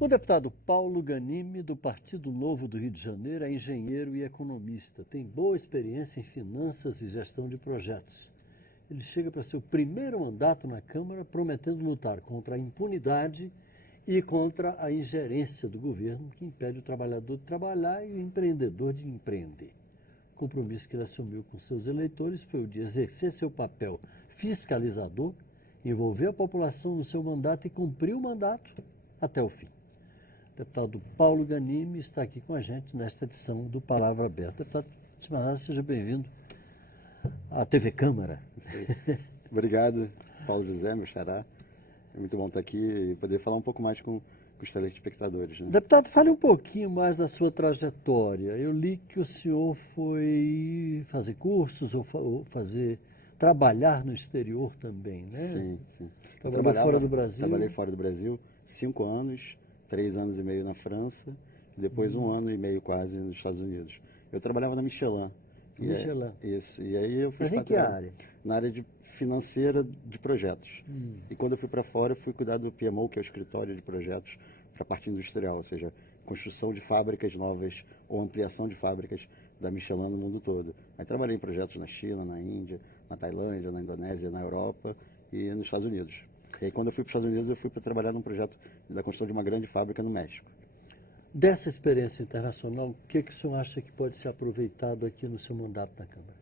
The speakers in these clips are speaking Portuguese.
O deputado Paulo Ganimi, do Partido Novo do Rio de Janeiro, é engenheiro e economista. Tem boa experiência em finanças e gestão de projetos. Ele chega para seu primeiro mandato na Câmara prometendo lutar contra a impunidade e contra a ingerência do governo que impede o trabalhador de trabalhar e o empreendedor de empreender. O compromisso que ele assumiu com seus eleitores foi o de exercer seu papel fiscalizador, envolver a população no seu mandato e cumprir o mandato até o fim. O deputado Paulo Ganimi está aqui com a gente nesta edição do Palavra Aberta. Deputado, seja bem-vindo à TV Câmara. Obrigado, Paulo José, meu xará. É muito bom estar aqui e poder falar um pouco mais com os telespectadores. Né? Deputado, fale um pouquinho mais da sua trajetória. Eu li que o senhor foi fazer cursos ou trabalhar no exterior também, né? Sim, sim. Trabalhou fora do Brasil? Trabalhei fora do Brasil 5 anos, 3 anos e meio na França e depois 1 ano e meio quase nos Estados Unidos. Eu trabalhava na Michelin. Michelin. Isso. E aí eu fui Mas em que área? Na área financeira de projetos. E quando eu fui para fora, eu fui cuidar do PMO, que é o escritório de projetos para a parte industrial, ou seja, construção de fábricas novas ou ampliação de fábricas da Michelin no mundo todo. Aí trabalhei em projetos na China, na Índia, na Tailândia, na Indonésia, na Europa e nos Estados Unidos. E aí, quando eu fui para os Estados Unidos, eu fui para trabalhar num projeto da construção de uma grande fábrica no México. Dessa experiência internacional, o que o senhor acha que pode ser aproveitado aqui no seu mandato na Câmara?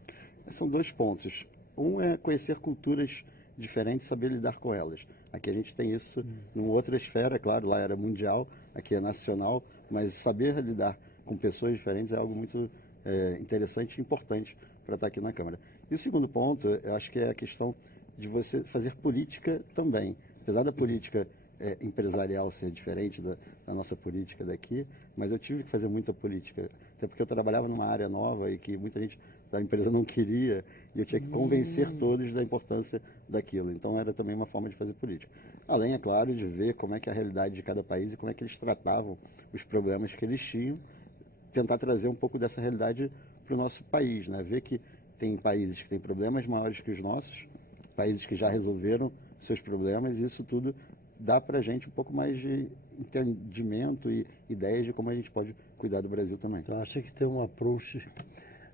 São 2 pontos. Um é conhecer culturas diferentes, saber lidar com elas. Aqui a gente tem isso numa outra esfera, claro, lá era mundial, aqui é nacional, mas saber lidar com pessoas diferentes é algo muito interessante e importante para estar aqui na Câmara. E o segundo ponto, eu acho que é a questão de você fazer política também. Apesar da política empresarial ser diferente da nossa política daqui, mas eu tive que fazer muita política, até porque eu trabalhava numa área nova e que muita gente da empresa não queria, e eu tinha que convencer todos da importância daquilo. Então era também uma forma de fazer política. Além, é claro, de ver como é que é a realidade de cada país e como é que eles tratavam os problemas que eles tinham, tentar trazer um pouco dessa realidade para o nosso país, né? Ver que tem países que têm problemas maiores que os nossos, países que já resolveram seus problemas, e isso tudo dá para a gente um pouco mais de entendimento e ideias de como a gente pode cuidar do Brasil também. Então, acho que tem um approach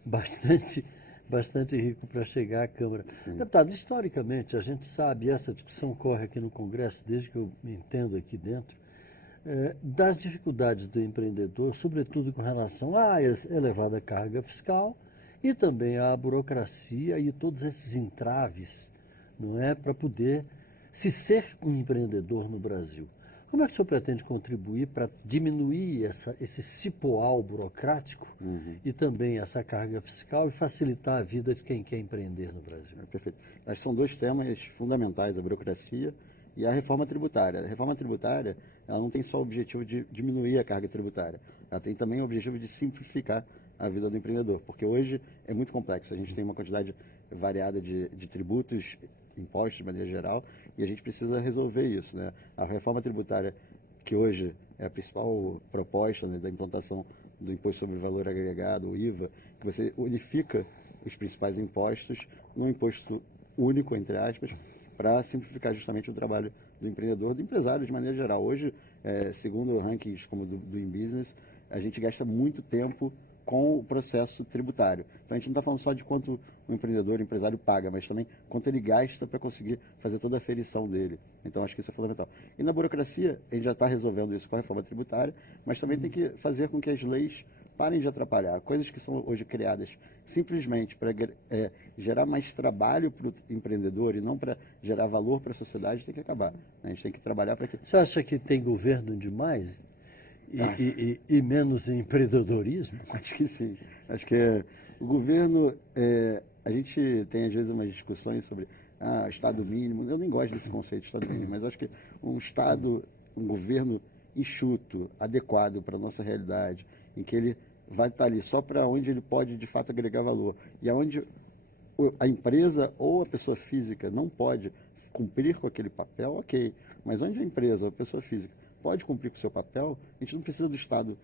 bastante rico para chegar à Câmara. Sim. Deputado, historicamente, a gente sabe, e essa discussão corre aqui no Congresso, desde que eu me entendo aqui dentro, das dificuldades do empreendedor, sobretudo com relação à elevada carga fiscal e também à burocracia e todos esses entraves, não é, para poder se ser um empreendedor no Brasil. Como é que o senhor pretende contribuir para diminuir esse cipoal burocrático e também essa carga fiscal e facilitar a vida de quem quer empreender no Brasil? Perfeito. Acho que são 2 temas fundamentais, a burocracia e a reforma tributária. A reforma tributária, ela não tem só o objetivo de diminuir a carga tributária, ela tem também o objetivo de simplificar a vida do empreendedor, porque hoje é muito complexo. A gente tem uma quantidade variada de tributos, impostos de maneira geral, e a gente precisa resolver isso, né? A reforma tributária, que hoje é a principal proposta, né, da implantação do Imposto sobre o Valor Agregado, o IVA, que você unifica os principais impostos num imposto único, entre aspas, para simplificar justamente o trabalho do empreendedor, do empresário de maneira geral. Hoje, segundo rankings como do InBusiness, a gente gasta muito tempo com o processo tributário. Então a gente não está falando só de quanto o empreendedor, o empresário paga, mas também quanto ele gasta para conseguir fazer toda a aferição dele. Então acho que isso é fundamental. E na burocracia, a gente já está resolvendo isso com a reforma tributária, mas também tem que fazer com que as leis parem de atrapalhar. Coisas que são hoje criadas simplesmente para gerar mais trabalho para o empreendedor e não para gerar valor para a sociedade, tem que acabar. A gente tem que trabalhar para que... Você acha que tem governo demais? E menos empreendedorismo? Acho que sim. Acho que o governo, a gente tem às vezes umas discussões sobre Estado mínimo. Eu nem gosto desse conceito de Estado mínimo, mas acho que um governo enxuto, adequado para a nossa realidade, em que ele vai estar ali só para onde ele pode de fato agregar valor, e aonde a empresa ou a pessoa física não pode cumprir com aquele papel, ok, mas onde a empresa ou a pessoa física pode cumprir com o seu papel, a gente não precisa do Estado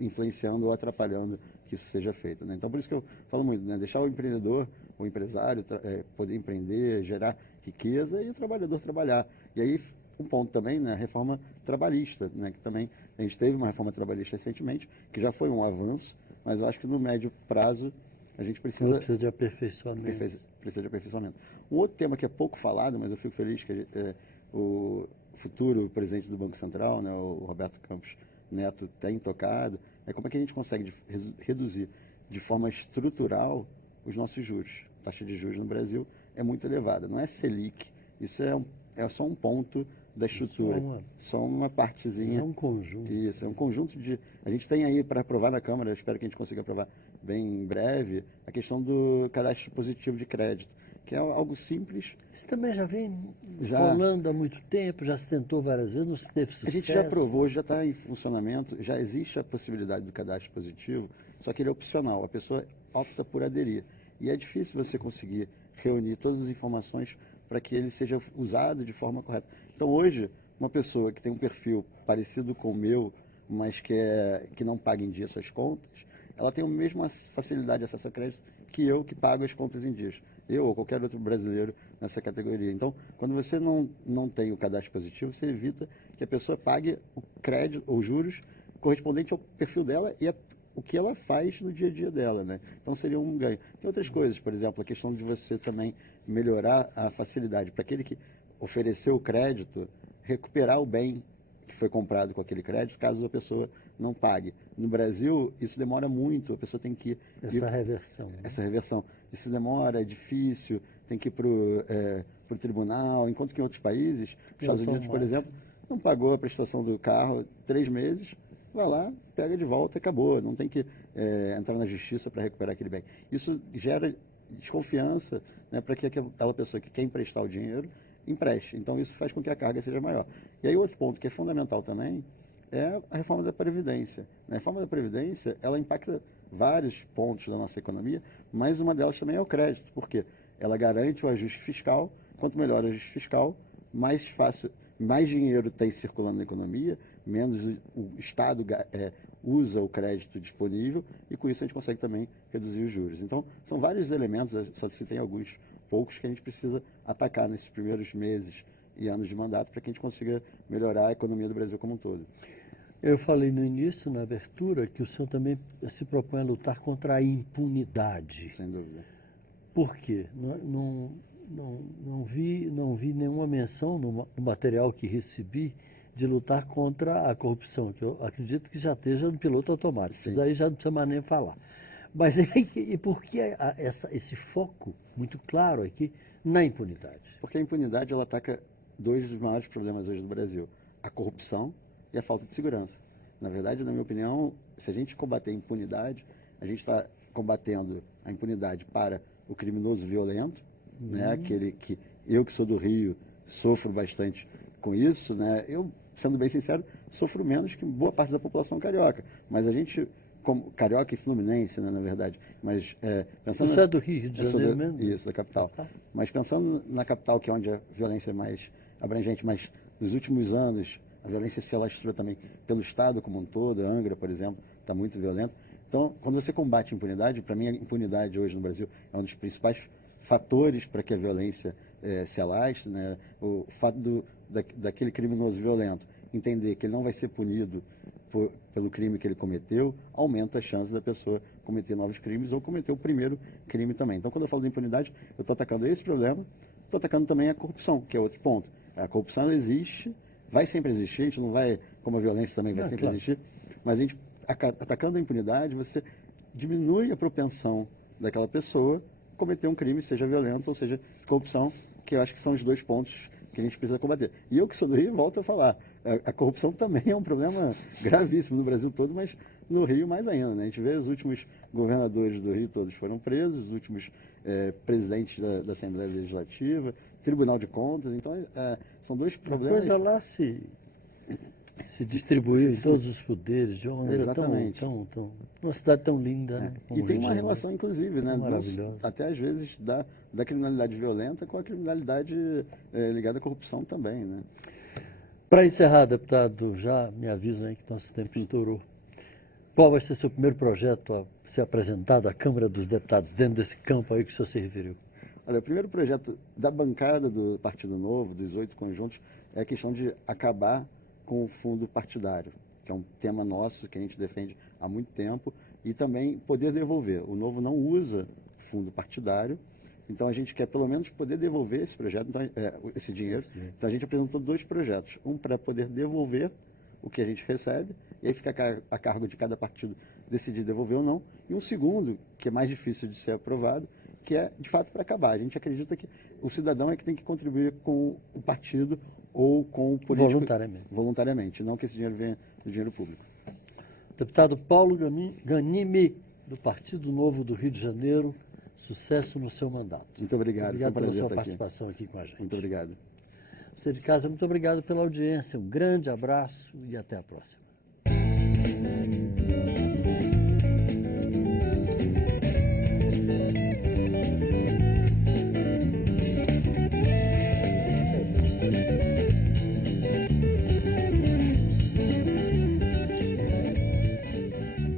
influenciando ou atrapalhando que isso seja feito, né? Então, por isso que eu falo muito, né? Deixar o empreendedor, o empresário poder empreender, gerar riqueza e o trabalhador trabalhar. E aí, um ponto também, né? A reforma trabalhista, né? Que também a gente teve uma reforma trabalhista recentemente, que já foi um avanço, mas eu acho que no médio prazo a gente precisa de aperfeiçoamento. Precisa de aperfeiçoamento. Um outro tema que é pouco falado, mas eu fico feliz que o futuro presidente do Banco Central, né, o Roberto Campos Neto, tem tocado, é como é que a gente consegue reduzir de forma estrutural os nossos juros. A taxa de juros no Brasil é muito elevada. Não é Selic, isso é só um ponto da estrutura, só uma partezinha. É um conjunto. Isso, é um conjunto de... A gente tem aí para aprovar na Câmara, espero que a gente consiga aprovar bem em breve, a questão do cadastro positivo de crédito, que é algo simples. Isso também já vem rolando há muito tempo, já se tentou várias vezes, não se teve sucesso. A gente já aprovou, já está em funcionamento, já existe a possibilidade do cadastro positivo, só que ele é opcional, a pessoa opta por aderir. E é difícil você conseguir reunir todas as informações para que ele seja usado de forma correta. Então, hoje, uma pessoa que tem um perfil parecido com o meu, mas que não paga em dia suas contas, ela tem a mesma facilidade de acesso a crédito que eu, que pago as contas em dias. Eu ou qualquer outro brasileiro nessa categoria. Então, quando você não tem o cadastro positivo, você evita que a pessoa pague o crédito ou juros correspondente ao perfil dela e o que ela faz no dia a dia dela, né? Então, seria um ganho. Tem outras coisas, por exemplo, a questão de você também melhorar a facilidade para aquele que ofereceu o crédito, recuperar o bem que foi comprado com aquele crédito, caso a pessoa não pague. No Brasil, isso demora muito, a pessoa tem que... Essa reversão. Né? Essa reversão. Isso demora, é difícil, tem que ir para o tribunal, enquanto que em outros países, Estados Unidos, por exemplo, não pagou a prestação do carro 3 meses, vai lá, pega de volta e acabou. Não tem que entrar na justiça para recuperar aquele bem. Isso gera desconfiança, né, para que aquela pessoa que quer emprestar o dinheiro empreste. Então, isso faz com que a carga seja maior. E aí, outro ponto que é fundamental também é a reforma da Previdência. A reforma da Previdência, ela impacta vários pontos da nossa economia, mas uma delas também é o crédito, porque ela garante o ajuste fiscal. Quanto melhor o ajuste fiscal, mais fácil, mais dinheiro tem circulando na economia, menos o Estado usa o crédito disponível e com isso a gente consegue também reduzir os juros. Então, são vários elementos, só se tem alguns poucos que a gente precisa atacar nesses primeiros meses e anos de mandato para que a gente consiga melhorar a economia do Brasil como um todo. Eu falei no início, na abertura, que o senhor também se propõe a lutar contra a impunidade. Sem dúvida. Por quê? Não vi nenhuma menção no material que recebi de lutar contra a corrupção, que eu acredito que já esteja no piloto automático. Sim. Isso daí já não precisa mais nem falar. Mas e por que esse foco muito claro aqui na impunidade? Porque a impunidade ela ataca dois dos maiores problemas hoje do Brasil: a corrupção e a falta de segurança. Na verdade, na minha opinião, se a gente combater a impunidade, a gente está combatendo a impunidade para o criminoso violento, né? Aquele que eu que sou do Rio sofro bastante com isso, né? Eu, sendo bem sincero, sofro menos que boa parte da população carioca. Mas a gente, como carioca e fluminense, né, na verdade, mas pensando... Você é do Rio de Janeiro mesmo? Isso, da capital. Mas pensando na capital, que é onde a violência é mais abrangente, mas nos últimos anos a violência se alastrou também pelo Estado como um todo. Angra, por exemplo, está muito violento. Então, quando você combate a impunidade, para mim a impunidade hoje no Brasil é um dos principais fatores para que a violência se alastre, né? O fato daquele criminoso violento entender que ele não vai ser punido pelo crime que ele cometeu, aumenta a chance da pessoa cometer novos crimes ou cometer o primeiro crime também. Então, quando eu falo de impunidade, eu estou atacando esse problema, estou atacando também a corrupção, que é outro ponto. A corrupção ela existe, vai sempre existir, a gente não vai, como a violência também vai sempre existir, mas a gente, atacando a impunidade, você diminui a propensão daquela pessoa cometer um crime, seja violento ou seja corrupção, que eu acho que são os dois pontos que a gente precisa combater. E eu que sou do Rio, volto a falar, a corrupção também é um problema gravíssimo no Brasil todo, mas no Rio mais ainda, né? A gente vê os últimos governadores do Rio todos foram presos, os últimos presidentes da Assembleia Legislativa, Tribunal de Contas, então são dois problemas... A coisa lá se distribuiu em todos os poderes de uma maneira tão uma cidade tão linda, né? E tem uma relação, inclusive, né? Maravilhosa. Até às vezes da criminalidade violenta com a criminalidade ligada à corrupção também, né? Para encerrar, deputado, já me avisam aí que nosso tempo estourou. Qual vai ser seu primeiro projeto a ser apresentado à Câmara dos Deputados, dentro desse campo aí que o senhor se referiu? Olha, o primeiro projeto da bancada do Partido Novo, dos 8 conjuntos, é a questão de acabar com o fundo partidário, que é um tema nosso que a gente defende há muito tempo, e também poder devolver. O Novo não usa fundo partidário, então a gente quer pelo menos poder devolver esse projeto, então, esse dinheiro. Então a gente apresentou 2 projetos, um para poder devolver o que a gente recebe, e aí fica a cargo de cada partido decidir devolver ou não, e um segundo, que é mais difícil de ser aprovado, que é, de fato, para acabar. A gente acredita que o cidadão é que tem que contribuir com o partido ou com o político voluntariamente, não que esse dinheiro venha do dinheiro público. Deputado Paulo Ganimi, do Partido Novo do Rio de Janeiro, sucesso no seu mandato. Muito obrigado. Obrigado Foi um pela prazer sua estar participação aqui com a gente. Muito obrigado. Você de casa, muito obrigado pela audiência. Um grande abraço e até a próxima.